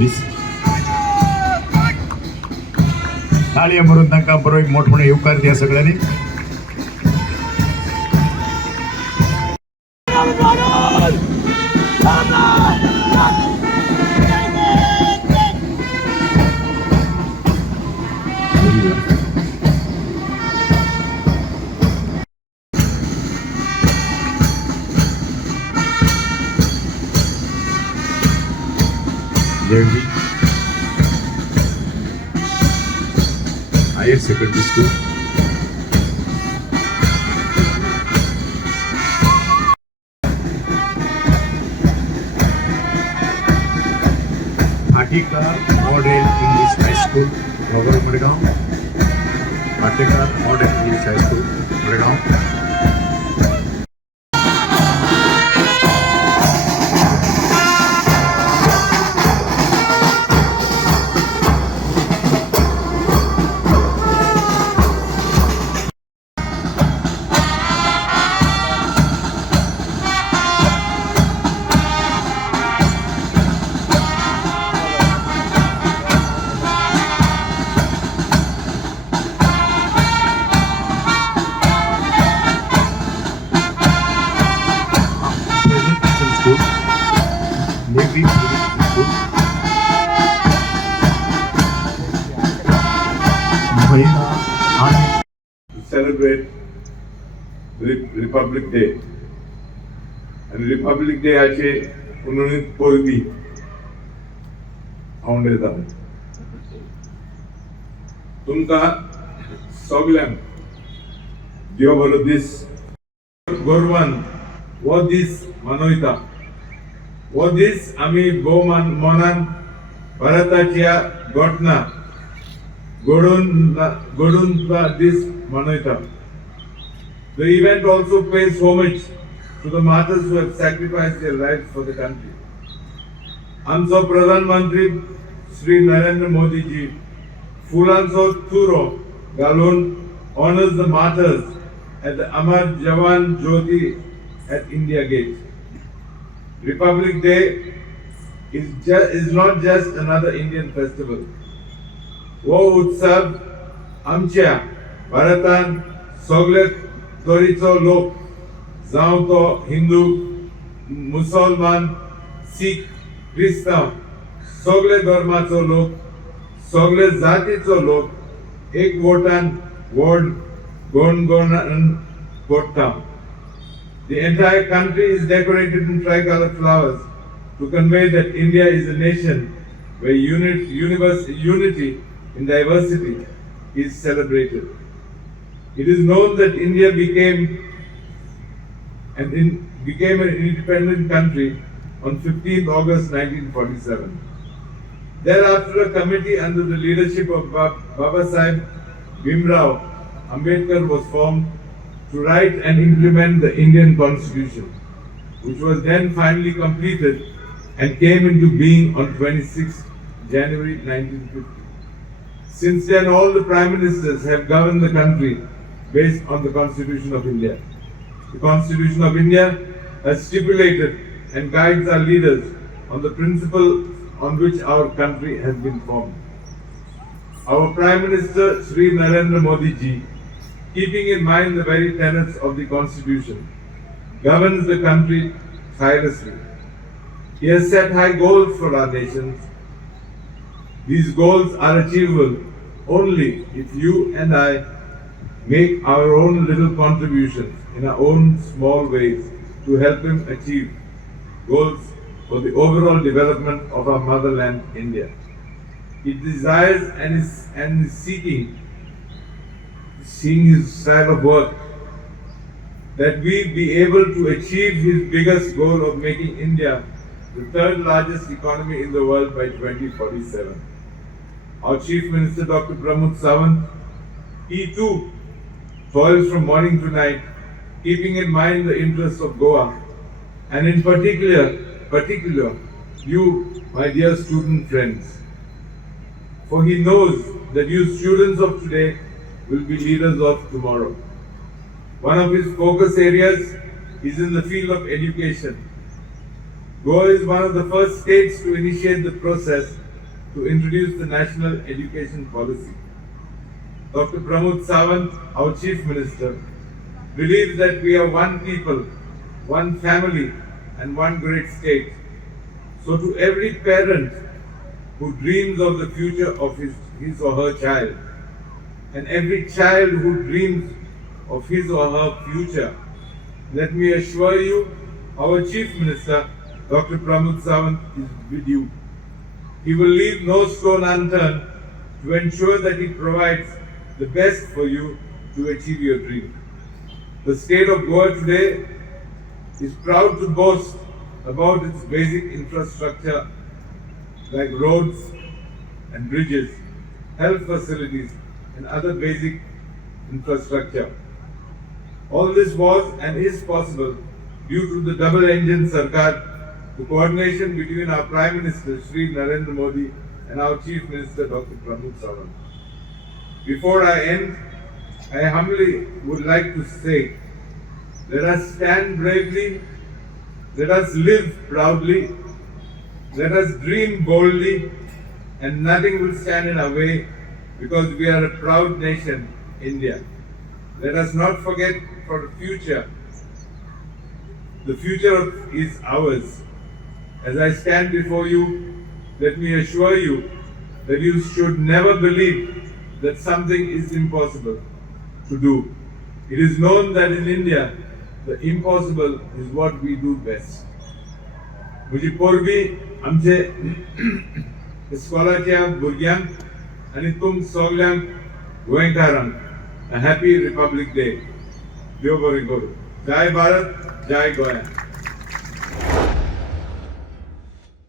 Police ताळी मारून तांकां बरो एक मोठमोठे येवकार दिया सगळ्यांनी. JV Higher Secondary School. Atika Model English High School, Nogol Madgaon. Atika Model English High School, Madgaon. Navy School. Celebrate Republic Day. And Republic Day आचे उन्होंने पोरदी आउंडे था. तुमका सगळ्यांक देव बरो दीस गोरवान वो दीस मनयता. वो दीस आम्ही मनान भारताच्या घटना घडून दीस मनयता. The event also pays homage to the martyrs who have sacrificed their lives for the country. आमचो प्रधानमंत्री श्री नरेंद्र मोदी जी फुलांचो तुरो घालून honors the martyrs at the Amar Jawan Jyoti at India Gate. Republic Day is not just another Indian festival. वो उत्सव आमच्या भारतान सगळे तरेचो लोक जावं तो हिंदू, मुसलमान, सीख, क्रिस्तांव सगळे धर्माचो लोक, सगळे जातीचो लोक एक वोटान व्हड गोंडगोणान करता. The entire country is decorated in tricolor flowers to convey that India is a nation where unity in diversity is celebrated. It is known that India became an independent country on 15th August 1947. Thereafter, a committee under the leadership of Baba Sahib Bhimrao Ambedkar was formed to write and implement the Indian Constitution, which was then finally completed and came into being on 26 January 1950. Since then, all the Prime Ministers have governed the country based on the Constitution of India. The Constitution of India has stipulated and guides our leaders on the principle on which our country has been formed. Our Prime Minister, Sri Narendra Modi ji, keeping in mind the very tenets of the Constitution, governs the country tirelessly. He has set high goals for our nations. These goals are achievable only if you and I make our own little contributions in our own small ways to help him achieve goals for the overall development of our motherland, India. He desires and is seeing his style of work, that we be able to achieve his biggest goal of making India the third largest economy in the world by 2047. Our Chief Minister Dr. Pramod Sawant, he too toils from morning to night, keeping in mind the interests of Goa, and in particular you, my dear student friends. For he knows that you students of today will be leaders of tomorrow. One of his focus areas is in the field of education. Goa is one of the first states to initiate the process to introduce the National Education Policy. Dr. Pramod Sawant, our Chief Minister, believes that we are one people, one family, and one great state. So to every parent who dreams of the future of his or her child, and every child who dreams of his or her future, let me assure you, our Chief Minister, Dr. Pramod Sawant, is with you. He will leave no stone unturned to ensure that he provides the best for you to achieve your dream. The state of Goa today is proud to boast about its basic infrastructure like roads and bridges, health facilities, and other basic infrastructure. All this was and is possible due to the double-engine Sarkar, the coordination between our Prime Minister Shri Narendra Modi and our Chief Minister Dr. Pramod Sawant. Before I end, I humbly would like to say, let us stand bravely, let us live proudly, let us dream boldly, and nothing will stand in our way because we are a proud nation, India. Let us not forget for the future is ours. As I stand before you, let me assure you that you should never believe that something is impossible to do. It is known that in India, the impossible is what we do best. म्हजी पोरबी आमचे इस्कॉलाच्या भुरग्यांक आनी तुम सगल्यांक गोंयकारांक happy republic day. देव बरें करूं. जय भारत, जय गोंय.